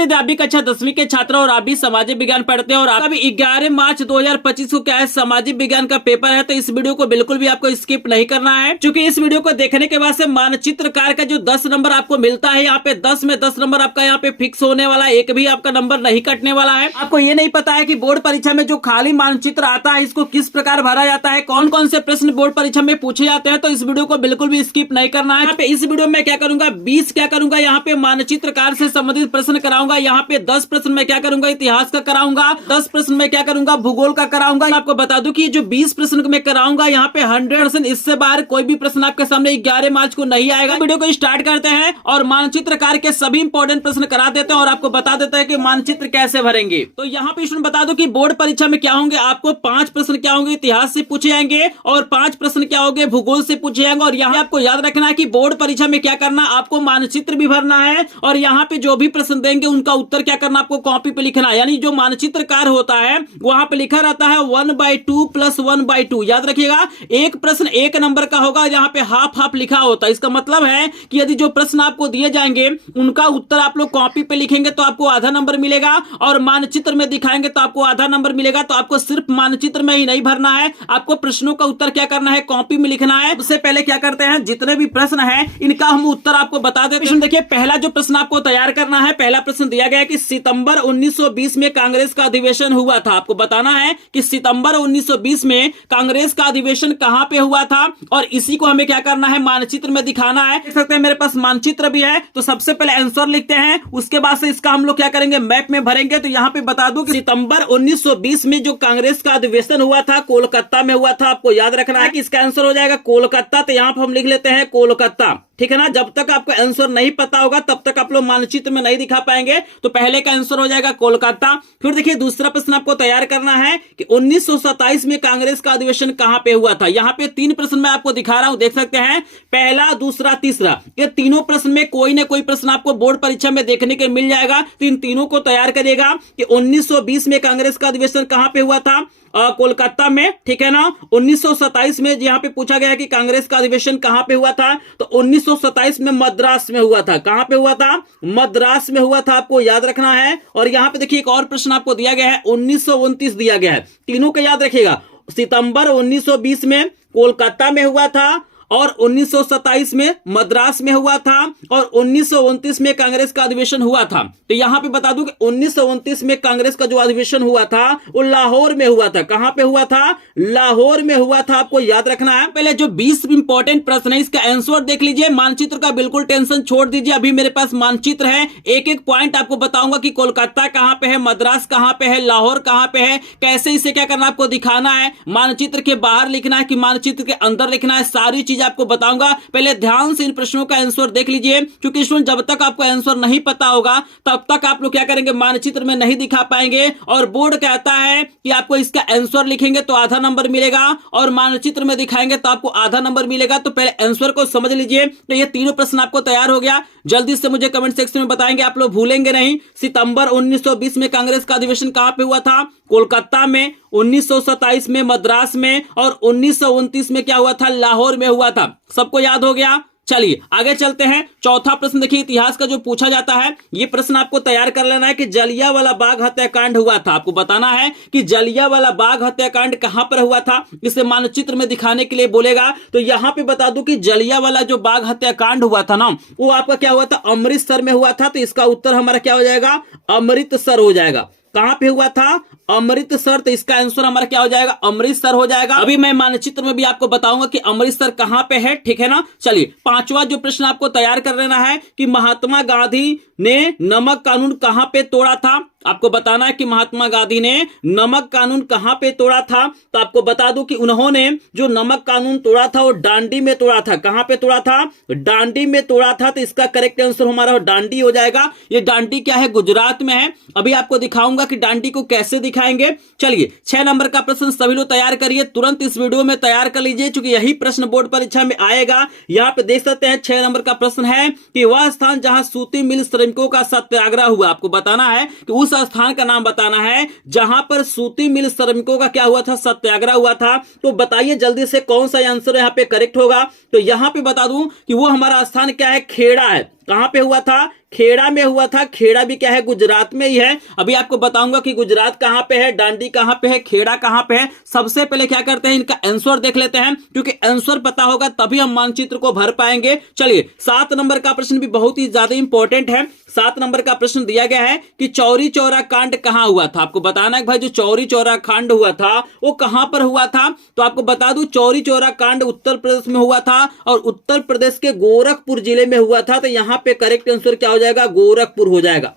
आप भी कक्षा 10वीं के छात्र और आप भी सामाजिक विज्ञान पढ़ते हैं और आपका भी 11 मार्च 2025 को क्या है सामाजिक विज्ञान का पेपर है, तो इस वीडियो को बिल्कुल भी आपको स्किप नहीं करना है, क्योंकि इस वीडियो को देखने के बाद से मानचित्रकार का जो 10 नंबर आपको मिलता है, यहाँ पे 10 में 10 नंबर आपका यहाँ पे फिक्स होने वाला है, एक भी आपका नंबर नहीं कटने वाला है। आपको ये नहीं पता है कि बोर्ड परीक्षा में जो खाली मानचित्र आता है इसको किस प्रकार भरा जाता है, कौन कौन से प्रश्न बोर्ड परीक्षा में पूछे जाते हैं, तो इस वीडियो को बिल्कुल भी स्किप नहीं करना है। यहाँ पे इस वीडियो में क्या करूंगा 20 क्या करूंगा यहाँ पे मानचित्रकार से संबंधित प्रश्न कराऊंगा, यहाँ पे 10 प्रश्न में क्या करूंगा इतिहास का कराऊंगा, 10 प्रश्न में क्या करूंगा भूगोल का कराऊंगा। आपको बता दूं कि जो 20 प्रश्न में कराऊंगा यहाँ पे 100% इससे बाहर कोई भी प्रश्न आपके सामने 11 मार्च को नहीं आएगा। वीडियो को स्टार्ट करते हैं और मानचित्रकार के सभी इंपॉर्टेंट प्रश्न करा देते हैं और आपको बता देते हैं कि मानचित्र कैसे भरेंगे। तो यहाँ पे स्टूडेंट बता दो कि बोर्ड परीक्षा में क्या होंगे, आपको 5 प्रश्न क्या होंगे इतिहास से पूछे जाएंगे और 5 प्रश्न क्या होंगे भूगोल से पूछे जाएंगे। और यहाँ आपको याद रखना है कि बोर्ड परीक्षा में क्या करना, आपको मानचित्र भी भरना है और यहाँ पे जो भी प्रश्न देंगे उनका उत्तर क्या करना आपको कॉपी पे लिखना है। यानी जो मानचित्रकार होता है वहां पे लिखा रहता है 1/2 + 1/2। याद रखिएगा एक प्रश्न 1 नंबर का होगा, यहाँ पे हाफ हाफ लिखा होता है। इसका मतलब है कि यदि जो प्रश्न आपको दिए जाएंगे उनका उत्तर आप लोग कॉपी पे लिखेंगे तो आपको आधा नंबर मिलेगा और मानचित्र में दिखाएंगे तो आपको आधा नंबर मिलेगा। तो आपको सिर्फ मानचित्र में ही नहीं भरना है, आपको प्रश्नों का उत्तर क्या करना है कॉपी में लिखना है। उससे पहले क्या करते हैं जितने भी प्रश्न है इनका हम उत्तर आपको बता देते हैं। देखिए पहला जो प्रश्न आपको तैयार करना है, पहला प्रश्न दिया गया है कि सितंबर 1920 में कांग्रेस का अधिवेशन हुआ था। आपको बताना है कि सितंबर 1920 में कांग्रेस का अधिवेशन कहां पे हुआ था और इसी को हमें क्या करना है मानचित्र में दिखाना है। देख सकते हैं मेरे पास मानचित्र भी है, तो सबसे पहले आंसर लिखते हैं, उसके बाद से इसका हम लोग क्या करेंगे मैप में भरेंगे। तो यहाँ पे बता दूं कि सितंबर 1920 में जो कांग्रेस का अधिवेशन हुआ था कोलकाता में हुआ था। आपको याद रखना है कि इसका आंसर हो जाएगा कोलकाता, तो यहाँ पर हम लिख लेते हैं कोलकाता। ठीक है ना, जब तक आपको आंसर नहीं पता होगा तब तक आप लोग मानचित्र में नहीं दिखा पाएंगे। तो पहले का आंसर हो जाएगा कोलकाता। फिर देखिए दूसरा प्रश्न आपको तैयार करना है कि 1927 में कांग्रेस का अधिवेशन कहां पे हुआ था। यहाँ पे 3 प्रश्न मैं आपको दिखा रहा हूं, देख सकते हैं पहला दूसरा तीसरा, ये तीनों प्रश्न में कोई ना कोई प्रश्न आपको बोर्ड परीक्षा में देखने के मिल जाएगा। तो इन तीनों को तैयार करिएगा कि 1920 में कांग्रेस का अधिवेशन कहां पे हुआ था कोलकाता में। ठीक है ना, 1927 में यहाँ पे पूछा गया कि कांग्रेस का अधिवेशन कहां पे हुआ था, तो 1927 में मद्रास में हुआ था। कहां पे हुआ था, मद्रास में हुआ था, आपको याद रखना है। और यहाँ पे देखिए एक और प्रश्न आपको दिया गया है 1929 दिया गया है, तीनों को याद रखिएगा। सितंबर 1920 में कोलकाता में हुआ था और 1927 में मद्रास में हुआ था और 1929 में कांग्रेस का अधिवेशन हुआ था। तो यहां पे बता दूं कि 1929 में कांग्रेस का जो अधिवेशन हुआ था वो लाहौर में हुआ था। कहां पे हुआ था, लाहौर में हुआ था, आपको याद रखना है। पहले जो 20 इंपॉर्टेंट प्रश्न है इसका आंसर देख लीजिए, मानचित्र का बिल्कुल टेंशन छोड़ दीजिए, अभी मेरे पास मानचित्र है, एक एक पॉइंट आपको बताऊंगा कि कोलकाता कहां पे है, मद्रास कहां पे है, लाहौर कहां पे है, कैसे इसे क्या करना आपको दिखाना है, मानचित्र के बाहर लिखना है कि मानचित्र के अंदर लिखना है, सारी चीज आपको बताऊंगा। पहले ध्यान से इन प्रश्नों का आंसर देख लीजिए, क्योंकि जब तक आपको आंसर नहीं पता होगा तब तक आप लोग क्या करेंगे मानचित्र में नहीं दिखा पाएंगे। और बोर्ड कहता है कि आपको इसका आंसर लिखेंगे तो आधा नंबर मिलेगा और मानचित्र में दिखाएंगे तो आपको आधा नंबर मिलेगा। तो पहले आंसर को समझ लीजिए। तो ये तीनों प्रश्न आपको तैयार हो गया, जल्दी से मुझे कमेंट सेक्शन में बताएंगे, आप लोग भूलेंगे नहीं। सितंबर 1920 में कांग्रेस का अधिवेशन कहां पे हुआ था, कोलकाता में, 1927 में मद्रास में और 1929 में क्या हुआ था, लाहौर में हुआ था। सबको याद हो गया। चलिए आगे चलते हैं। चौथा प्रश्न देखिए इतिहास का जो पूछा जाता है, ये प्रश्न आपको तैयार कर लेना है कि जलियांवाला बाग हत्याकांड हुआ था। आपको बताना है कि जलियांवाला बाग हत्याकांड कहां पर हुआ था, इसे मानचित्र में दिखाने के लिए बोलेगा। तो यहां पे बता दूं कि जलियांवाला जो बाग हत्याकांड हुआ था ना, वो आपका क्या हुआ था, अमृतसर में हुआ था। तो इसका उत्तर हमारा क्या हो जाएगा, अमृतसर हो जाएगा। कहां पे हुआ था, अमृतसर। तो इसका आंसर हमारा क्या हो जाएगा, अमृतसर हो जाएगा। अभी मैं मानचित्र में भी आपको बताऊंगा कि अमृतसर कहां पे है। ठीक है ना, चलिए पांचवा जो प्रश्न आपको तैयार कर लेना है कि महात्मा गांधी ने नमक कानून कहां पे तोड़ा था। आपको बताना है कि महात्मा गांधी ने नमक कानून कहां पे तोड़ा था। तो आपको बता दूं कि उन्होंने जो नमक कानून तोड़ा था वो डांडी में तोड़ा था। कहां पे तोड़ा था, डांडी में तोड़ा था। तो इसका करेक्ट आंसर हमारा डांडी हो जाएगा। ये डांडी क्या है, गुजरात में है। अभी आपको दिखाऊंगा कि डांडी को कैसे दिखाएंगे। चलिए 6 नंबर का प्रश्न सभी लोग तैयार करिए, तुरंत इस वीडियो में तैयार कर लीजिए, क्योंकि यही प्रश्न बोर्ड परीक्षा में आएगा। यहाँ पे देख सकते हैं 6 नंबर का प्रश्न है कि वह स्थान जहां सूती मिल श्रमिकों का सत्याग्रह हुआ। आपको बताना है कि उस स्थान का नाम बताना है जहां पर सूती मिल श्रमिकों का क्या हुआ था, सत्याग्रह हुआ था। तो बताइए जल्दी से कौन सा आंसर यहाँ पे करेक्ट होगा। तो यहाँ पे बता दूं कि वो हमारा स्थान क्या है, खेड़ा है। कहां पे हुआ था? खेड़ा में हुआ था। खेड़ा भी क्या है? गुजरात में ही है। अभी आपको बताऊंगा कि गुजरात कहां पे है, दांडी कहां पे है, खेड़ा कहां पे है। सबसे पहले क्या करते हैं, इनका आंसर देख लेते हैं, क्योंकि आंसर पता होगा तभी हम मानचित्र को भर पाएंगे। चलिए 7 नंबर का प्रश्न भी बहुत ही ज्यादा इंपॉर्टेंट है। 7 नंबर का प्रश्न दिया गया है कि चौरी चौरा कांड कहां हुआ था। आपको बताना है भाई, जो चौरी चौरा कांड हुआ था वो कहां पर हुआ था। तो आपको बता दूं, चौरी चौरा कांड उत्तर प्रदेश में हुआ था और उत्तर प्रदेश के गोरखपुर जिले में हुआ था। तो यहां पे करेक्ट आंसर क्या हो जाएगा? गोरखपुर हो जाएगा।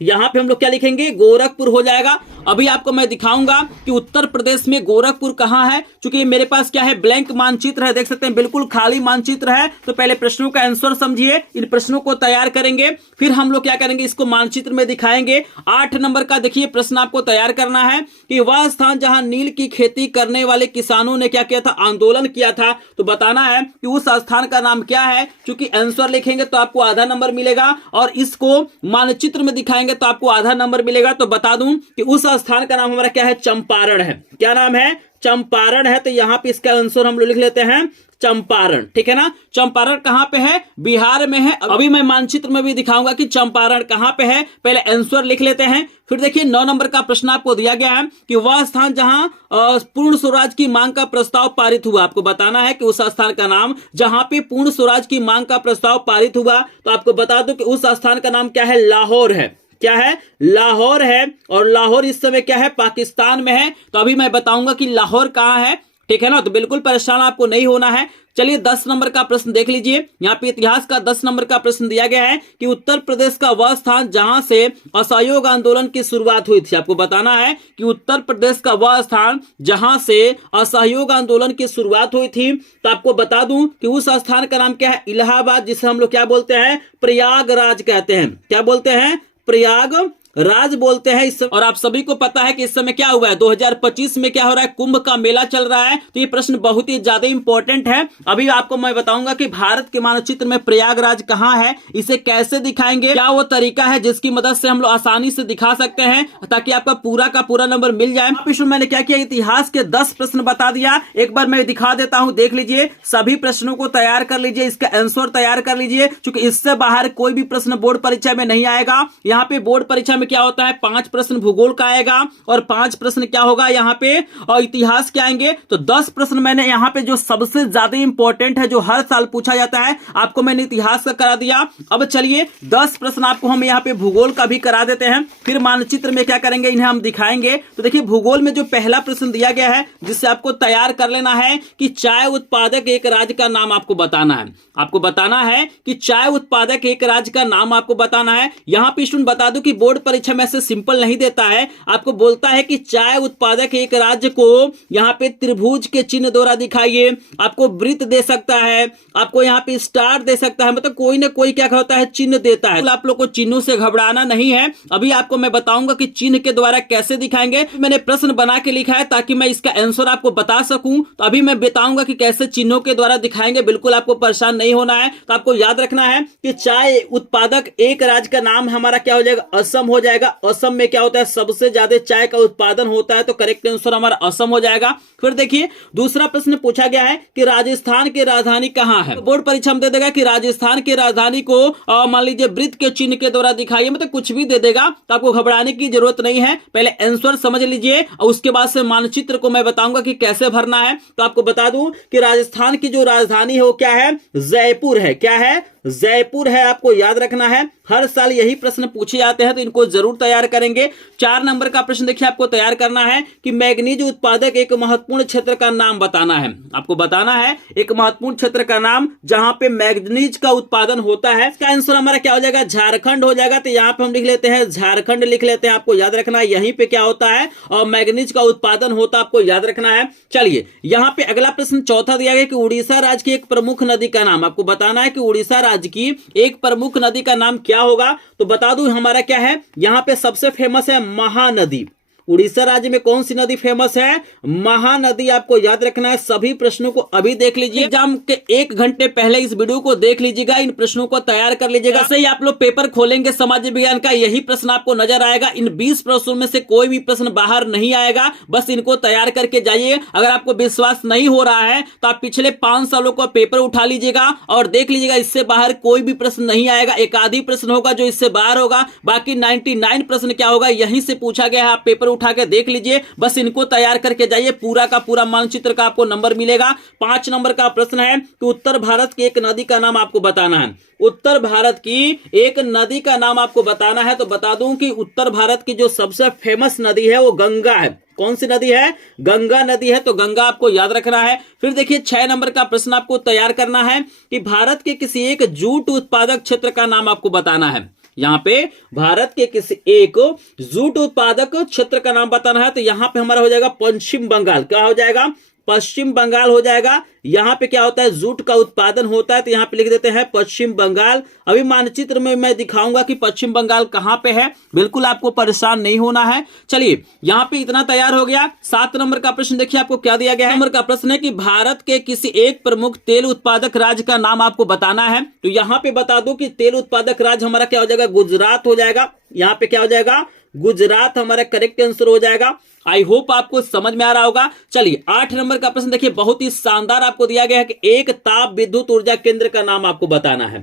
यहां पे हम लोग क्या लिखेंगे? गोरखपुर हो जाएगा। अभी आपको मैं दिखाऊंगा कि उत्तर प्रदेश में गोरखपुर कहां है। चूंकि मेरे पास क्या है, ब्लैंक मानचित्र है, देख सकते हैं बिल्कुल खाली मानचित्र है। तो पहले प्रश्नों का आंसर समझिए, इन प्रश्नों को तैयार करेंगे, फिर हम लोग क्या करेंगे, इसको मानचित्र में दिखाएंगे। 8 नंबर का देखिए प्रश्न आपको तैयार करना है कि वह स्थान जहां नील की खेती करने वाले किसानों ने क्या किया था? आंदोलन किया था। तो बताना है कि उस स्थान का नाम क्या है। क्योंकि आंसर लिखेंगे तो आपको आधा नंबर मिलेगा और इसको मानचित्र में दिखाएंगे तो आपको आधा नंबर मिलेगा। तो बता दूं कि उस स्थान का नाम हमारा क्या है? चंपारण है। क्या नाम है? चंपारण है। तो यहां पे इसका आंसर हम लोग लिख लेते हैं चंपारण, ठीक है ना। चंपारण कहां पे है? बिहार में है। अभी मैं मानचित्र में भी दिखाऊंगा कि चंपारण कहां पे है। पहले आंसर लिख लेते हैं। फिर देखिए 9 नंबर का प्रश्न आपको दिया गया है कि वह स्थान जहां पूर्ण स्वराज की मांग का प्रस्ताव पारित हुआ। आपको बताना है कि उस स्थान का नाम जहां पे पूर्ण स्वराज की मांग का प्रस्ताव पारित हुआ। तो आपको बता दो कि उस स्थान का नाम क्या है? लाहौर है। क्या है? लाहौर है। और लाहौर इस समय क्या है? पाकिस्तान में है। तो अभी मैं बताऊंगा कि लाहौर कहां है, ठीक है ना। तो बिल्कुल परेशान आपको नहीं होना है। चलिए 10 नंबर का प्रश्न देख लीजिए। यहाँ पे इतिहास का 10 नंबर का प्रश्न दिया गया है कि उत्तर प्रदेश का वह स्थान जहां से असहयोग आंदोलन की शुरुआत हुई थी। आपको बताना है कि उत्तर प्रदेश का वह स्थान जहां से असहयोग आंदोलन की शुरुआत हुई थी। तो आपको बता दूं कि उस स्थान का नाम क्या है? इलाहाबाद, जिसे हम लोग क्या बोलते हैं? प्रयागराज कहते हैं। क्या बोलते हैं? प्रयाग राज बोलते हैं इस। और आप सभी को पता है कि इस समय क्या हुआ है? 2025 में क्या हो रहा है? कुंभ का मेला चल रहा है। तो ये प्रश्न बहुत ही ज्यादा इंपॉर्टेंट है। अभी आपको मैं बताऊंगा कि भारत के मानचित्र में प्रयागराज कहां है, इसे कैसे दिखाएंगे, क्या वो तरीका है जिसकी मदद से हम लोग आसानी से दिखा सकते हैं ताकि आपका पूरा का पूरा नंबर मिल जाए। मैंने क्या किया, इतिहास के 10 प्रश्न बता दिया। एक बार मैं दिखा देता हूं, देख लीजिए। सभी प्रश्नों को तैयार कर लीजिए, इसका आंसर तैयार कर लीजिए, क्योंकि इससे बाहर कोई भी प्रश्न बोर्ड परीक्षा में नहीं आएगा। यहाँ पे बोर्ड परीक्षा में क्या होता है? 5 प्रश्न भूगोल का आएगा और 5 प्रश्न क्या होगा यहाँ पे, और इतिहास के आएंगे। तो 10 प्रश्न मैंने यहाँ पे जो सबसे ज्यादा इंपॉर्टेंट है, जो हर साल पूछा जाता है, आपको मैंने इतिहास का करा दिया। अब चलिए 10 प्रश्न आपको हम यहाँ पे भूगोल का भी करा देते हैं, फिर मानचित्र में क्या करेंगे, इन्हें हम दिखाएंगे। तो देखिए भूगोल में जो पहला प्रश्न दिया गया है, जिससे आपको तैयार कर लेना है कि चाय उत्पादक एक राज्य का नाम आपको बताना है। आपको बताना है कि चाय उत्पादक एक राज्य का नाम आपको बताना है। यहाँ पे स्टूडेंट बता दूं कि बोर्ड परीक्षा में से सिंपल नहीं देता है, आपको बोलता है कि चाय उत्पादक एक राज्य को यहाँ पे त्रिभुज के चिन्ह द्वारा दिखाइए। आपको वृत्त दे सकता है, आपको यहाँ पे स्टार दे सकता है, मतलब कोई ना कोई क्या होता है, चिन्ह देता है। आप लोग को चिन्हों से घबराना नहीं है। अभी आपको मैं बताऊंगा कि चिन्ह के द्वारा कैसे दिखाएंगे। मैंने प्रश्न बना के लिखा है ताकि मैं इसका आंसर आपको बता सकूं। तो अभी मैं बताऊंगा कि कैसे चिन्हों के द्वारा दिखाएंगे, बिल्कुल आपको परेशान नहीं होना है। तो आपको याद रखना है कि चाय उत्पादक एक राज्य का नाम हमारा क्या हो जाएगा? असम हो जाएगा। असम में क्या होता है? सबसे ज्यादा चाय का उत्पादन होता है। तो करेक्ट आंसर हमारा असम हो जाएगा। फिर देखिए दूसरा प्रश्न पूछा गया है कि राजस्थान की राजधानी कहां है। तो बोर्ड परीक्षा में दे देगा कि राजस्थान की राजधानी को मान लीजिए वृत्त के चिन्ह के द्वारा दिखाइए, मतलब कुछ भी दे देगा। तो आपको घबराने की जरूरत नहीं है, पहले आंसर समझ लीजिए और उसके बाद से मानचित्र को मैं बताऊंगा कि कैसे भरना है। तो आपको बता दूं कि राजस्थान की जो राजधानी है वो क्या है? जयपुर है। क्या है? जयपुर है। आपको याद रखना है, हर साल यही प्रश्न पूछे जाते हैं, तो इनको जरूर तैयार करेंगे। 4 नंबर का प्रश्न देखिए, आपको तैयार करना है कि मैग्नीज उत्पादक एक महत्वपूर्ण क्षेत्र का नाम बताना है। आपको बताना है एक महत्वपूर्ण क्षेत्र का नाम जहां पे मैग्नीज का उत्पादन होता है। इसका आंसर हमारा क्या हो जाएगा? झारखंड हो जाएगा। तो यहाँ पे हम लिख लेते हैं झारखंड, लिख लेते हैं। आपको याद रखना है यहीं पे क्या होता है और मैग्नीज का उत्पादन होता है, आपको याद रखना है। चलिए यहाँ पे अगला प्रश्न चौथा दिया गया कि उड़ीसा राज्य की एक प्रमुख नदी का नाम। आपको बताना है कि उड़ीसा राज्य की एक प्रमुख नदी का नाम क्या होगा। तो बता दूं हमारा क्या है, यहां पे सबसे फेमस है महानदी। उड़ीसा राज्य में कौन सी नदी फेमस है? महानदी आपको याद रखना है। सभी प्रश्नों को अभी देख लीजिए, एग्जाम के 1 घंटे पहले इस वीडियो को देख लीजिएगा, इन प्रश्नों को तैयार कर लीजिएगा। जैसे ही आप लोग पेपर खोलेंगे सामाजिक विज्ञान का, यही प्रश्न आपको नजर आएगा। इन 20 प्रश्नों में से कोई भी प्रश्न बाहर नहीं आएगा, बस इनको तैयार करके जाइए। अगर आपको विश्वास नहीं हो रहा है तो आप पिछले 5 सालों का पेपर उठा लीजिएगा और देख लीजिएगा, इससे बाहर कोई भी प्रश्न नहीं आएगा। एक आधी प्रश्न होगा जो इससे बाहर होगा, बाकी 99 प्रश्न क्या होगा यहीं से पूछा गया है। आप पेपर उठा के देख लीजिए, बस इनको तैयार करके जाइए, पूरा का पूरा मानचित्र का आपको नंबर मिलेगा। 5 नंबर का प्रश्न है कि उत्तर भारत की एक नदी का नाम आपको बताना है। उत्तर भारत की एक नदी का नाम आपको बताना है, तो बता दूं कि उत्तर भारत की जो सबसे फेमस नदी है वो गंगा है। कौन सी नदी है? गंगा नदी है, तो गंगा आपको याद रखना है। फिर देखिए 6 नंबर का प्रश्न आपको तैयार करना है कि भारत के किसी एक जूट उत्पादक क्षेत्र का नाम आपको बताना है। यहाँ पे भारत के किसी एक जूट उत्पादक क्षेत्र का नाम बताना है, तो यहाँ पे हमारा हो जाएगा पश्चिम बंगाल। क्या हो जाएगा? पश्चिम बंगाल हो जाएगा। यहाँ पे क्या होता है? जूट का उत्पादन होता है, तो यहाँ पे लिख देते हैं पश्चिम बंगाल। अभी मानचित्र में मैं दिखाऊंगा कि पश्चिम बंगाल कहाँ पे है, बिल्कुल आपको परेशान नहीं होना है। चलिए यहाँ पे इतना तैयार हो गया। 7 नंबर का प्रश्न देखिए आपको क्या दिया गया है। नंबर का प्रश्न है कि भारत के किसी एक प्रमुख तेल उत्पादक राज्य का नाम आपको बताना है, तो यहाँ पे बता दो कि तेल उत्पादक राज्य हमारा क्या हो जाएगा? गुजरात हो जाएगा। यहाँ पे क्या हो जाएगा? गुजरात हमारा करेक्ट आंसर हो जाएगा। आई होप आपको समझ में आ रहा होगा। चलिए 8 नंबर का प्रश्न देखिए, बहुत ही शानदार आपको दिया गया है कि एक ताप विद्युत ऊर्जा केंद्र का नाम आपको बताना है।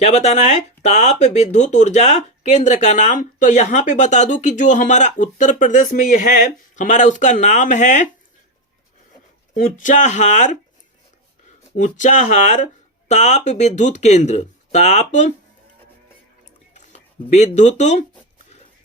क्या बताना है? ताप विद्युत ऊर्जा केंद्र का नाम। तो यहां पे बता दूं कि जो हमारा उत्तर प्रदेश में ये है, हमारा उसका नाम है ऊंचाहार ताप विद्युत केंद्र। ताप विद्युत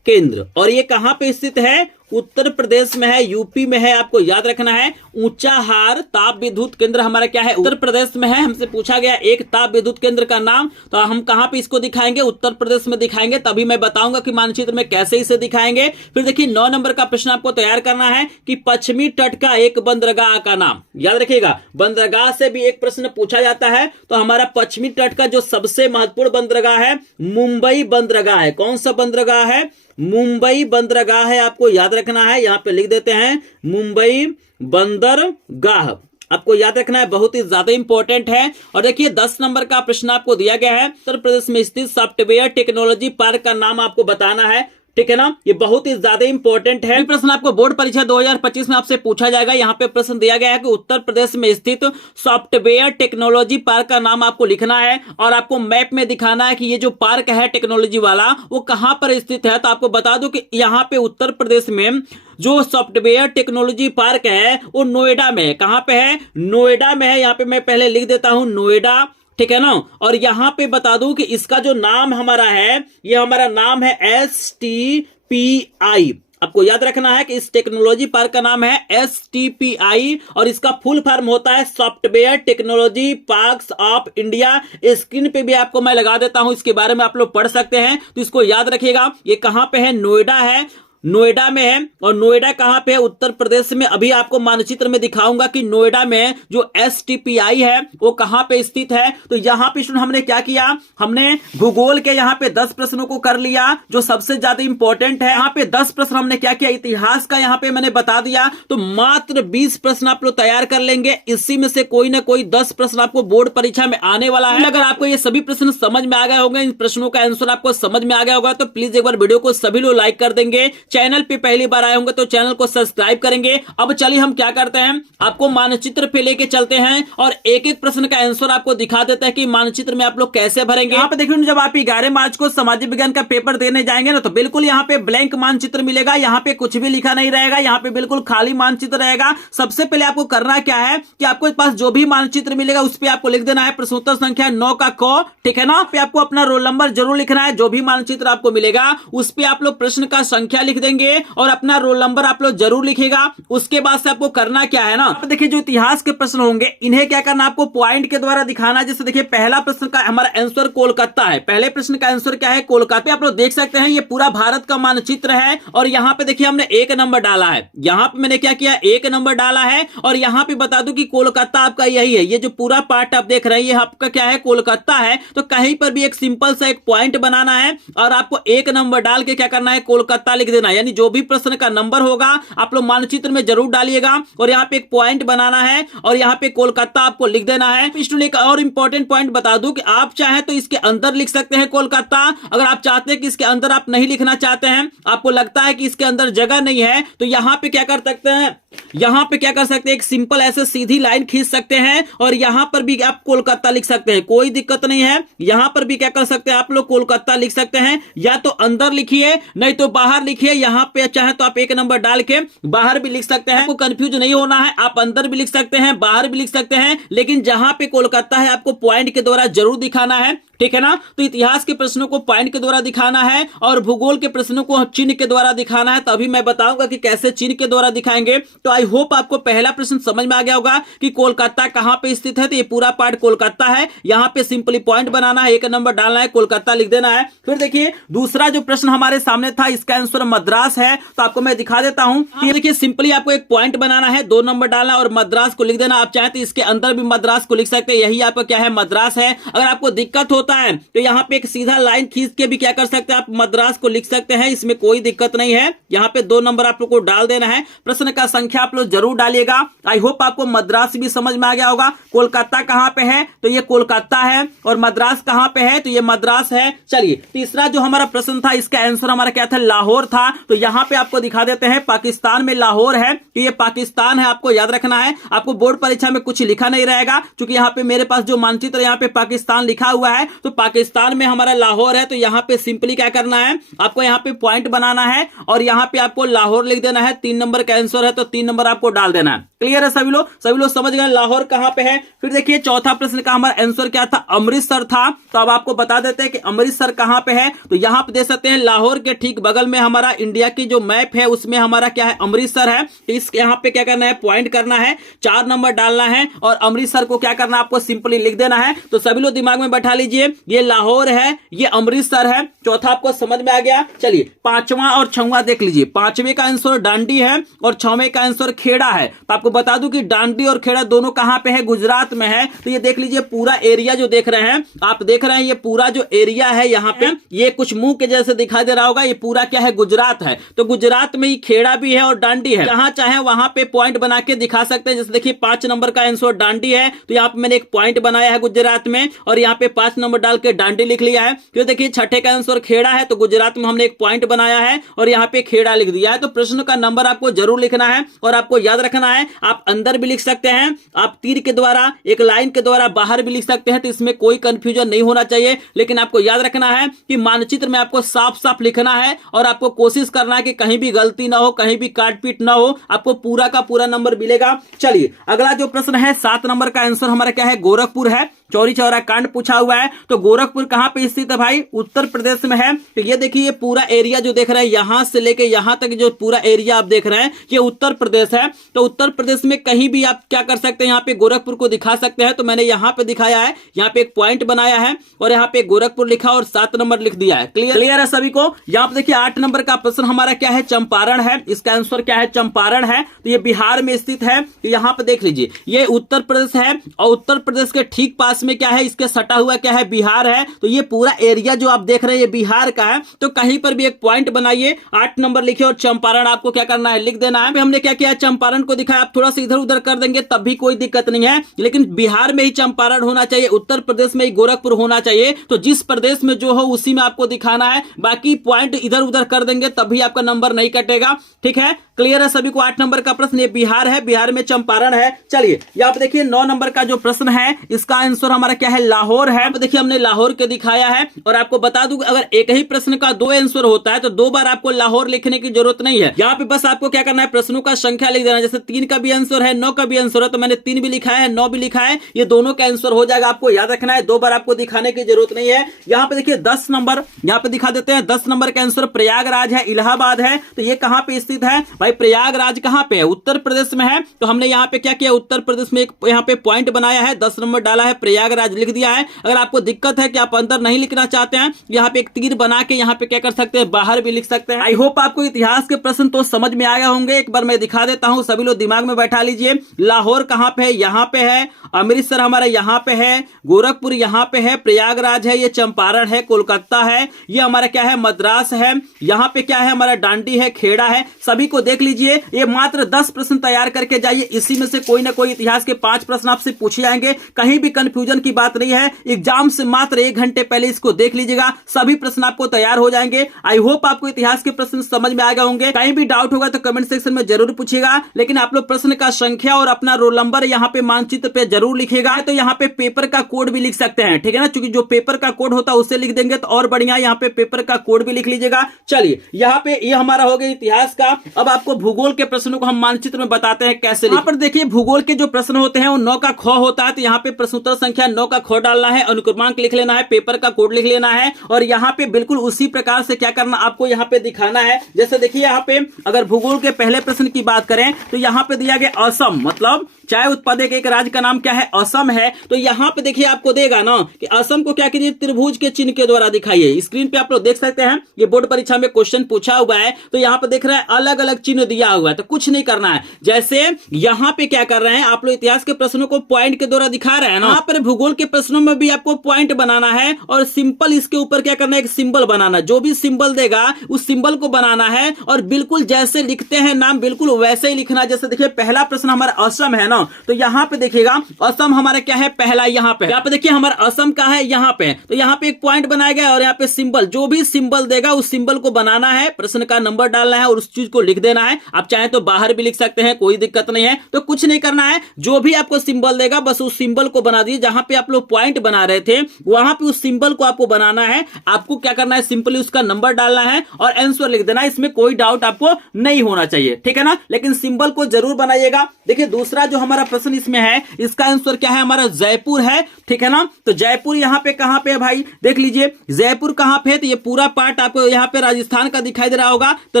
केंद्र। और ये कहां पे स्थित है? उत्तर प्रदेश में है, यूपी में है, आपको याद रखना है। ऊंचाहार ताप विद्युत केंद्र हमारा क्या है? उत्तर प्रदेश में है। हमसे पूछा गया एक ताप विद्युत केंद्र का नाम, तो हम कहां पे इसको दिखाएंगे? उत्तर प्रदेश में दिखाएंगे, तभी मैं बताऊंगा कि मानचित्र में कैसे इसे दिखाएंगे। फिर देखिए 9 नंबर का प्रश्न आपको तैयार करना है कि पश्चिमी तट का एक बंदरगाह का नाम। याद रखिएगा, बंदरगाह से भी एक प्रश्न पूछा जाता है, तो हमारा पश्चिमी तट का जो सबसे महत्वपूर्ण बंदरगाह है मुंबई बंदरगाह है। कौन सा बंदरगाह है? मुंबई बंदरगाह है, आपको याद रखना है। यहां पे लिख देते हैं मुंबई बंदरगाह, आपको याद रखना है, बहुत ही ज्यादा इंपॉर्टेंट है। और देखिए 10 नंबर का प्रश्न आपको दिया गया है, उत्तर प्रदेश में स्थित सॉफ्टवेयर टेक्नोलॉजी पार्क का नाम आपको बताना है। ठीक है ना, ये बहुत ही ज्यादा इंपॉर्टेंट है। प्रश्न आपको बोर्ड परीक्षा 2025 में आपसे पूछा जाएगा। यहाँ पे प्रश्न दिया गया है कि उत्तर प्रदेश में स्थित सॉफ्टवेयर टेक्नोलॉजी पार्क का नाम आपको लिखना है और आपको मैप में दिखाना है कि ये जो पार्क है टेक्नोलॉजी वाला वो कहां पर स्थित है। तो आपको बता दूं कि यहाँ पे उत्तर प्रदेश में जो सॉफ्टवेयर टेक्नोलॉजी पार्क है वो नोएडा में है। कहां पे है? नोएडा में है। यहाँ पे मैं पहले लिख देता हूं नोएडा, ठीक है ना। और यहां पे बता दूं कि इसका जो नाम हमारा है, ये हमारा नाम है STPI। आपको याद रखना है कि इस टेक्नोलॉजी पार्क का नाम है STPI और इसका फुल फॉर्म होता है software technology parks of India. Screen पे भी आपको मैं लगा देता हूं, इसके बारे में आप लोग पढ़ सकते हैं, तो इसको याद रखिएगा। ये कहां पे है? नोएडा है, नोएडा में है। और नोएडा कहां पे है? उत्तर प्रदेश में। अभी आपको मानचित्र में दिखाऊंगा कि नोएडा में जो STPI है वो कहां पे स्थित है। तो यहां पे हमने क्या किया? हमने भूगोल के यहाँ पे 10 प्रश्नों को कर लिया जो सबसे ज्यादा इंपॉर्टेंट है। यहाँ पे 10 प्रश्न हमने क्या किया? इतिहास का यहाँ पे मैंने बता दिया। तो मात्र 20 प्रश्न आप लोग तैयार कर लेंगे, इसी में से कोई ना कोई 10 प्रश्न आपको बोर्ड परीक्षा में आने वाला है। अगर आपको ये सभी प्रश्न समझ में आ गए होंगे, इन प्रश्नों का आंसर आपको समझ में आ गया होगा, तो प्लीज एक बार वीडियो को सभी लोग लाइक कर देंगे। चैनल पे पहली बार आए होंगे तो चैनल को सब्सक्राइब करेंगे। अब चलिए हम क्या करते हैं, आपको मानचित्र पे लेके चलते हैं और एक एक प्रश्न का आंसर आपको दिखा देता है कि मानचित्र में आप लोग कैसे भरेंगे। यहाँ पे देखिए, जब आप 11 मार्च को सामाजिक विज्ञान का पेपर देने जाएंगे ना, तो बिल्कुल यहाँ पे ब्लैंक मानचित्र मिलेगा। यहाँ पे कुछ भी लिखा नहीं रहेगा, यहाँ पे बिल्कुल खाली मानचित्र रहेगा। सबसे पहले आपको करना क्या है कि आपको पास जो भी मानचित्र मिलेगा उस पर आपको लिख देना है प्रश्नोत्तर संख्या 9 का क, ठीक है ना। पे आपको अपना रोल नंबर जरूर लिखना है। जो भी मानचित्र आपको मिलेगा उस पर आप लोग प्रश्न का संख्या लिख देंगे और अपना रोल नंबर आप लोग जरूर लिखेगा। उसके बाद से आपको करना क्या है ना, देखिए जो इतिहास के प्रश्न होंगे इन्हें क्या करना, आपको पॉइंट के द्वारा दिखाना। जैसे देखिए पहला प्रश्न का हमारा आंसर कोलकाता है। पहले प्रश्न का आंसर क्या है? कोलकाता। आप लोग देख सकते हैं ये पूरा भारत का मानचित्र है और यहाँ पे देखिए हमने 1 नंबर डाला है। यहाँ पे मैंने क्या किया? 1 नंबर डाला है। और यहाँ पे बता दूं कि कोलकाता आपका यही है, ये जो पूरा पार्ट आप देख रहे हैं ये आपका क्या है? कोलकाता है। तो कहीं पर भी एक सिंपल सा एक पॉइंट बनाना है और आपको 1 नंबर डाल के क्या करना है? कोलकाता लिख देना देना है, यानी जो भी प्रश्न का नंबर होगा आप लोग मानचित्र में जरूर डालिएगा और यहाँ पे एक पॉइंट बनाना है और यहाँ पे कोलकाता आपको लिख देना है। स्टूडेंट एक और इंपॉर्टेंट पॉइंट बता दूं कि आप चाहे तो इसके अंदर लिख सकते हैं कोलकाता। अगर आप चाहते हैं कि इसके अंदर आप नहीं लिखना चाहते हैं, आपको लगता है कि इसके अंदर जगह नहीं है, तो यहाँ पे क्या कर सकते हैं, यहाँ पे क्या कर सकते हैं, एक सिंपल ऐसे सीधी लाइन खींच सकते हैं और यहाँ पर भी आप कोलकाता लिख सकते हैं, कोई दिक्कत नहीं है। यहाँ पर भी क्या कर सकते हैं आप लोग, कोलकाता लिख सकते हैं, या तो अंदर लिखिए नहीं तो बाहर लिखिए। यहाँ पे चाहे तो आप एक नंबर डाल के बाहर भी लिख सकते हैं, आपको कंफ्यूज नहीं होना है। आप अंदर भी लिख सकते हैं, बाहर भी लिख सकते हैं, लेकिन जहां पे कोलकाता है आपको पॉइंट के द्वारा जरूर दिखाना है, ठीक है ना। तो इतिहास के प्रश्नों को पॉइंट के द्वारा दिखाना है और भूगोल के प्रश्नों को चिन्ह के द्वारा दिखाना है। तभी मैं बताऊंगा कि कैसे चिन्ह के द्वारा दिखाएंगे। तो आई होप आपको पहला प्रश्न समझ में आ गया होगा कि कोलकाता कहां पे स्थित है। तो ये पूरा पार्ट कोलकाता है, यहां पे सिंपली पॉइंट बनाना है, एक नंबर डालना है, कोलकाता लिख देना है। फिर देखिए दूसरा जो प्रश्न हमारे सामने था, इसका आंसर मद्रास है। तो आपको मैं दिखा देता हूं। ये देखिए सिंपली आपको एक पॉइंट बनाना है, 2 नंबर डालना और मद्रास को लिख देना। आप चाहे तो इसके अंदर भी मद्रास को लिख सकते हैं, यही आपका क्या है, मद्रास है। अगर आपको दिक्कत होता है तो यहाँ पे एक सीधा लाइन खींच के भी क्या कर सकते हैं, आप मद्रास को लिख सकते हैं, इसमें कोई दिक्कत नहीं है। यहाँ पे 2 नंबर आप लोग को डाल देना है। प्रश्न का संख्या आप लोग जरूर डालिएगा। आई होप आपको मद्रास भी समझ में आ गया होगा। कोलकाता कहां पे है, तो ये कोलकाता है, और मद्रास कहां पे है, तो ये मद्रास है। चलिए तीसरा जो हमारा प्रश्न था, इसका आंसर हमारा क्या था, लाहौर था। तो यहाँ पे आपको दिखा देते हैं, पाकिस्तान में लाहौर है, कि ये पाकिस्तान है, आपको याद रखना है। आपको बोर्ड परीक्षा में कुछ लिखा नहीं रहेगा, क्योंकि यहाँ पे मेरे पास जो मानचित्र यहाँ पे पाकिस्तान लिखा हुआ है, तो पाकिस्तान में हमारा लाहौर है। तो यहाँ पे सिंपली क्या करना है, आपको यहाँ पे पॉइंट बनाना है और यहाँ पे आपको लाहौर लिख देना है। 3 नंबर का आंसर है, तो 3 नंबर आपको डाल देना है। क्लियर है सभी लोग समझ गए लाहौर कहां पे है। फिर देखिए चौथा प्रश्न का हमारा आंसर क्या था, अमृतसर था। तो अब आपको बता देते हैं कि अमृतसर कहां पे है। तो यहाँ पे दे सकते हैं, लाहौर के ठीक बगल में हमारा इंडिया की जो मैप है उसमें हमारा क्या है, अमृतसर है। तो इस यहाँ पे क्या करना है, पॉइंट करना है, 4 नंबर डालना है और अमृतसर को क्या करना है, आपको सिंपली लिख देना है। तो सभी लोग दिमाग में बैठा लीजिए, ये लाहौर है, ये अमृतसर है। चौथा आपको समझ में आ गया। चलिए 5वां और 6वां देख लीजिए। 5वें का आंसर डांडी है और 6वें का आंसर खेड़ा है। तो आपको बता दूं कि डांडी और खेड़ा दोनों कहां पे है, गुजरात में है। तो ये देख लीजिए पूरा एरिया जो देख रहे हैं, आप देख रहे हैं ये पूरा जो एरिया है यहाँ पे, ये कुछ मुंह के जैसे दिखाई दे रहा होगा, ये पूरा क्या है, गुजरात है। तो गुजरात में ही खेड़ा भी है और डांडी है। जहां चाहे वहां पे पॉइंट बना के दिखा सकते हैं। जैसे देखिए 5 नंबर का आंसर डांडी है, तो यहाँ पे मैंने एक पॉइंट बनाया है गुजरात में और यहाँ पे 5 नंबर डाल के डांडी लिख लिया है। फिर देखिए 6ठे का आंसर खेड़ा है, तो गुजरात में हमने एक पॉइंट बनाया है और यहाँ पे खेड़ा लिख दिया है। तो प्रश्न का नंबर आपको जरूर लिखना है और आपको याद रखना है, आप अंदर भी लिख सकते हैं, आप तीर के द्वारा, एक लाइन के द्वारा बाहर भी लिख सकते हैं। तो इसमें कोई कंफ्यूजन नहीं होना चाहिए, लेकिन आपको याद रखना है कि मानचित्र में आपको साफ साफ लिखना है और आपको कोशिश करना है कि कहीं भी गलती ना हो, कहीं भी काट पीट ना हो, आपको पूरा का पूरा नंबर मिलेगा। चलिए अगला जो प्रश्न है, 7 नंबर का आंसर हमारा क्या है, गोरखपुर है। चौरी चौरा कांड पूछा हुआ है। तो गोरखपुर कहां पे स्थित है भाई, उत्तर प्रदेश में है। तो ये देखिए ये पूरा एरिया जो देख रहे हैं, यहां से लेके यहां तक जो पूरा एरिया आप देख रहे हैं, ये उत्तर प्रदेश है। तो उत्तर प्रदेश में कहीं भी आप क्या कर सकते हैं, यहाँ पे गोरखपुर को दिखा सकते हैं। तो मैंने यहाँ पे दिखाया है, यहाँ पे एक पॉइंट बनाया है और यहाँ पे गोरखपुर लिखा और 7 नंबर लिख दिया है। क्लियर है सभी को। यहाँ पे देखिए 8 नंबर का प्रश्न हमारा क्या है, चंपारण है। इसका आंसर क्या है, चंपारण है। तो ये बिहार में स्थित है। तो यहाँ पे देख लीजिए ये उत्तर प्रदेश है और उत्तर प्रदेश के ठीक पास में क्या है, इसके सटा हुआ क्या है, बिहार है। तो ये पूरा एरिया जो आप देख रहे हैं ये बिहार का है। तो कहीं पर भी एक पॉइंट बनाइए, 8 नंबर लिखिए और चंपारण आपको क्या करना है, लिख देना है। हमने क्या किया, चंपारण को दिखाया, आप थोड़ा सा इधर उधर कर देंगे तब भी कोई दिक्कत नहीं है, लेकिन बिहार में ही चंपारण होना चाहिए, उत्तर प्रदेश में ही गोरखपुर होना चाहिए। तो जिस प्रदेश में जो हो उसी में आपको दिखाना है, बाकी पॉइंट इधर उधर कर देंगे तभी आपका नंबर नहीं कटेगा। ठीक है, क्लियर है सभी को। 8 नंबर का प्रश्न, ये बिहार है, बिहार में चंपारण है। चलिए यहाँ पे देखिए 9 नंबर का जो प्रश्न है, इसका आंसर हमारा क्या है, लाहौर है। देखिए हमने लाहौर के दिखाया है और आपको बता दूं अगर एक ही प्रश्न का 2 आंसर होता है तो 2 बार आपको लाहौर लिखने की जरूरत नहीं है। यहाँ पे बस आपको क्या करना है, प्रश्नों का संख्या लिख देना। जैसे 3 का भी आंसर है, 9 का भी आंसर है, तो मैंने 3 भी लिखा है, 9 भी लिखा है, ये दोनों का आंसर हो जाएगा। आपको याद रखना है, 2 बार आपको दिखाने की जरूरत नहीं है। यहाँ पे देखिए 10 नंबर, यहाँ पे दिखा देते हैं 10 नंबर का आंसर प्रयागराज है, इलाहाबाद है। तो ये कहां पे स्थित है भाई, भाई प्रयागराज कहाँ पे है? उत्तर प्रदेश में है। तो हमने यहाँ पे क्या किया, उत्तर प्रदेश में एक यहाँ पे पॉइंट बनाया है, 10 नंबर डाला है, प्रयागराज लिख दिया है। अगर आपको दिक्कत है कि आप अंदर नहीं लिखना चाहते हैं, यहाँ पे एक तीर बना के यहाँ पे क्या कर सकते हैं, बाहर भी लिख सकते हैं। आई होप आपको इतिहास के प्रश्न तो समझ में आया होंगे। एक बार मैं दिखा देता हूं, सभी लोग दिमाग में बैठा लीजिए। लाहौर कहां पे है? यहां पे है। अमृतसर हमारा यहां पे है। गोरखपुर यहां पे है। प्रयागराज है, ये चंपारण है, कोलकाता है, ये हमारा क्या है, मद्रास है। यहां पे क्या है, हमारा डांडी है, खेड़ा है। सभी को देख लीजिए। ये मात्र 10 प्रश्न तैयार करके जाइए, इसी में से कोई ना कोई इतिहास के 5 प्रश्न आपसे पूछे जाएंगे। कहीं भी कंफ्यूजन की बात नहीं है। एग्जाम से मात्र 1 घंटे पहले इसको देख लीजिएगा, सभी प्रश्न आपको तैयार हो जाएंगे। आई होप आपको इतिहास के प्रश्न समझ में आ गए होंगे। कहीं भी डाउट होगा तो कमेंट सेक्शन में जरूर पूछिएगा, लेकिन आप लोग प्रश्न का संख्या और अपना रोल नंबर यहाँ पे मानचित्र पे जरूर लिखिएगा। तो यहाँ पे पेपर का कोड भी लिख सकते हैं, ठीक है ना, क्योंकि जो पेपर का कोड होता है उसे लिख देंगे तो और बढ़िया। यहाँ पे पेपर का कोड भी लिख लीजिएगा। चलिए, यहाँ पे ये हमारा हो गया इतिहास का। अब आपको भूगोल के प्रश्नों को हम मानचित्र में बताते हैं कैसे। यहाँ पर देखिए, भूगोल के जो प्रश्न होते हैं वो 9 का ख होता है। तो यहाँ पे प्रश्नोत्तर संख्या 9 का ख डालना है, अनुक्रमांक लिख लेना है, पेपर का कोड लिख लेना है, और यहाँ पे बिल्कुल उसी प्रकार से क्या करना आपको यहाँ पे दिखाना है। जैसे देखिए, यहाँ पे अगर भूगोल के पहले प्रश्न की बात करें तो यहाँ पे दिया गया असम, मतलब चाय उत्पादक एक राज्य का नाम क्या है, असम है। तो यहाँ पे देखिए आपको देगा ना कि असम को क्या कीजिए, त्रिभुज के चिन्ह के द्वारा दिखाइए। स्क्रीन पे आप लोग देख सकते हैं, ये बोर्ड परीक्षा में क्वेश्चन पूछा हुआ है। तो यहाँ पे देख रहे हैं अलग अलग चिन्ह दिया हुआ है, तो कुछ नहीं करना है। जैसे यहाँ पे क्या कर रहे हैं आप लोग, इतिहास के प्रश्नों को पॉइंट के द्वारा दिखा रहे हैं ना, यहाँ पर भूगोल के प्रश्नों में भी आपको पॉइंट बनाना है और सिंपल इसके ऊपर क्या करना है, एक सिंबल बनाना। जो भी सिंबल देगा उस सिंबल को बनाना है और बिल्कुल जैसे लिखते हैं नाम बिल्कुल वैसे ही लिखना। जैसे देखिए, पहला प्रश्न हमारा असम है ना, तो यहाँ पे देखिएगा असम हमारा क्या है, पहला यहाँ पे देखिए हमारा असम का है यहाँ पे। तो यहाँ पे एक पॉइंट बनाया गया और यहाँ पे सिंबल, जो भी सिंबल देगा उस सिंबल को बनाना है, प्रश्न का नंबर डालना है और उस चीज को लिख देना है। आप चाहे तो बाहर भी लिख सकते हैं, कोई दिक्कत नहीं है। तो कुछ नहीं करना है, जो भी आपको सिंबल देगा बस उस सिंबल को बना दीजिए। जहां पे आप लोग पॉइंट बना रहे थे वहां पे उस सिंबल को आपको बनाना है। आपको क्या करना है, सिंपली उसका नंबर डालना है और आंसर लिख देना है। इसमें कोई डाउट आपको नहीं होना चाहिए, ठीक है ना, लेकिन सिंबल को जरूर बनाइएगा। देखिए, दूसरा जो हमारा प्रश्न इसमें है, इसका आंसर क्या है, हमारा जयपुर है, ठीक है ना। तो जयपुर यहाँ पे कहां पे है भाई, देख लीजिए जयपुर कहां पे है। तो ये पूरा पार्ट आपको यहाँ पे राजस्थान का दिखाई दे रहा होगा, तो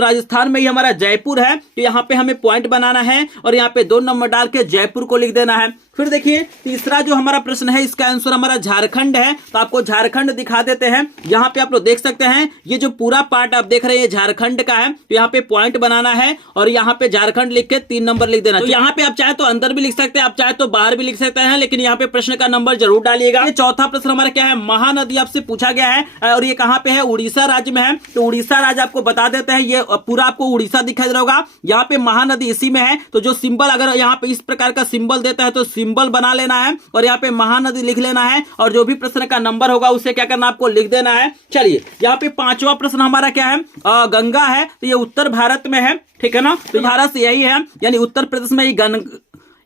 राजस्थान में ही हमारा जयपुर है। तो यहाँ पे हमें पॉइंट बनाना है और यहाँ पे 2 नंबर डाल के जयपुर को लिख देना है। फिर देखिए, तीसरा जो हमारा प्रश्न है, इसका आंसर हमारा झारखंड है। तो आपको झारखंड दिखा देते हैं। यहाँ पे आप लोग देख सकते हैं, ये जो पूरा पार्ट आप देख रहे हैं झारखंड का है। तो यहाँ पे पॉइंट बनाना है और यहाँ पे झारखंड लिख के 3 नंबर लिख देना। तो यहाँ पे आप चाहे तो अंदर भी लिख सकते हैं, आप चाहे तो बाहर भी लिख सकते हैं, लेकिन यहाँ पे प्रश्न का नंबर जरूर डालिएगा। ये चौथा प्रश्न हमारा क्या है, महानदी आपसे पूछा गया है और ये कहाँ पे है, उड़ीसा राज्य में है। तो उड़ीसा राज्य आपको बता देते हैं, ये पूरा आपको उड़ीसा दिखाई दे रहा होगा। यहाँ पे महानदी इसी में है। तो जो सिंबल अगर यहाँ पे इस प्रकार का सिंबल देता है तो सिंबल बना लेना है और यहाँ पे महानदी लिख लेना है और जो भी प्रश्न का नंबर होगा उसे क्या करना, आपको लिख देना है। चलिए, यहाँ पे 5वां प्रश्न हमारा क्या है, गंगा है। तो ये उत्तर भारत में है, ठीक है ना। तो भारत से यही है, यानी उत्तर प्रदेश में ही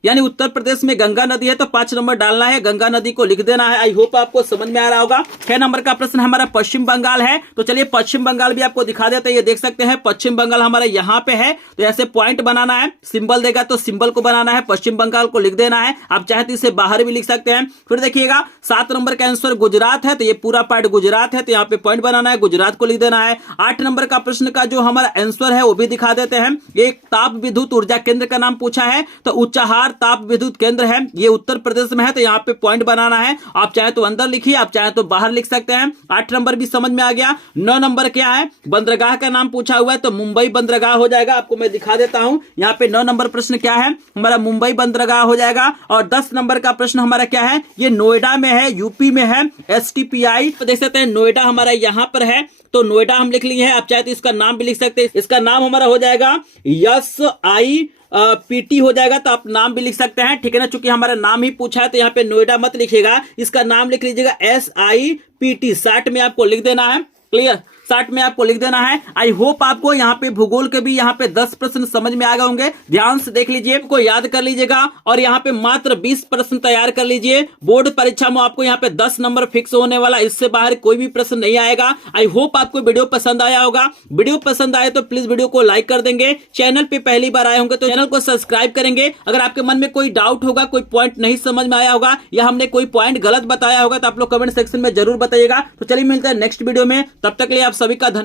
यानी उत्तर प्रदेश में गंगा नदी है। तो 5 नंबर डालना है, गंगा नदी को लिख देना है। आई होप आपको समझ में आ रहा होगा। 6 नंबर का प्रश्न हमारा पश्चिम बंगाल है। तो चलिए, पश्चिम बंगाल भी आपको दिखा देते हैं। ये देख सकते हैं, पश्चिम बंगाल हमारा यहाँ पे है। तो ऐसे पॉइंट बनाना है, सिंबल देगा तो सिंबल को बनाना है, पश्चिम बंगाल को लिख देना है। आप चाहे तो इसे बाहर भी लिख सकते हैं। फिर देखिएगा, 7 नंबर का आंसर गुजरात है। तो ये पूरा पार्ट गुजरात है, तो यहाँ पे पॉइंट बनाना है, गुजरात को लिख देना है। 8 नंबर का प्रश्न का जो हमारा आंसर है वो भी दिखा देते हैं। एक ताप विद्युत ऊर्जा केंद्र का नाम पूछा है। तो उच्चाहार ताप विद्युत केंद्र है, ये उत्तर प्रदेश में है। तो यहाँ पे पॉइंट बनाना है, आप चाहे तो अंदर लिखिए, आप चाहे तो बाहर लिख सकते हैं। 8 नंबर भी समझ में आ गया। 9 नंबर क्या है, बंदरगाह का नाम पूछा हुआ है। तो मुंबई बंदरगाह हो जाएगा। आपको मैं दिखा देता हूं, यहाँ पे 9 नंबर प्रश्न क्या है, हमारा मुंबई बंदरगाह हो जाएगा। और 10 नंबर का प्रश्न हमारा क्या है, ये नोएडा में है, यूपी में है, STPI। तो देख सकते हैं नोएडा हमारा यहाँ पर है। तो नोएडा हम लिख लिए हैं, आप चाहे तो इसका नाम भी लिख सकते हैं। इसका नाम हमारा हो जाएगा SIPT हो जाएगा। तो आप नाम भी लिख सकते हैं, ठीक है ना, चूंकि हमारा नाम ही पूछा है। तो यहाँ पे नोएडा मत लिखिएगा, इसका नाम लिख लीजिएगा SIPT। 60 में आपको लिख देना है, क्लियर, 60 में आपको लिख देना है। आई होप आपको यहाँ पे भूगोल के भी यहाँ पे 10 प्रश्न समझ में आ गए होंगे। ध्यान से देख लीजिए, को याद कर लीजिएगा और यहाँ पे मात्र 20 प्रश्न तैयार कर लीजिए। बोर्ड परीक्षा में आपको यहाँ पे 10 नंबर फिक्स होने वाला, इससे बाहर कोई भी प्रश्न नहीं आएगा। आई होप आपको वीडियो पसंद आया होगा। वीडियो पसंद आए तो प्लीज वीडियो को लाइक कर देंगे। चैनल पे पहली बार आए होंगे तो चैनल को सब्सक्राइब करेंगे। अगर आपके मन में कोई डाउट होगा, कोई पॉइंट नहीं समझ में आया होगा या हमने कोई पॉइंट गलत बताया होगा तो आप लोग कमेंट सेक्शन में जरूर बताइएगा। तो चलिए मिलते हैं नेक्स्ट वीडियो में, तब तक के लिए आप सभी का धन्यवाद।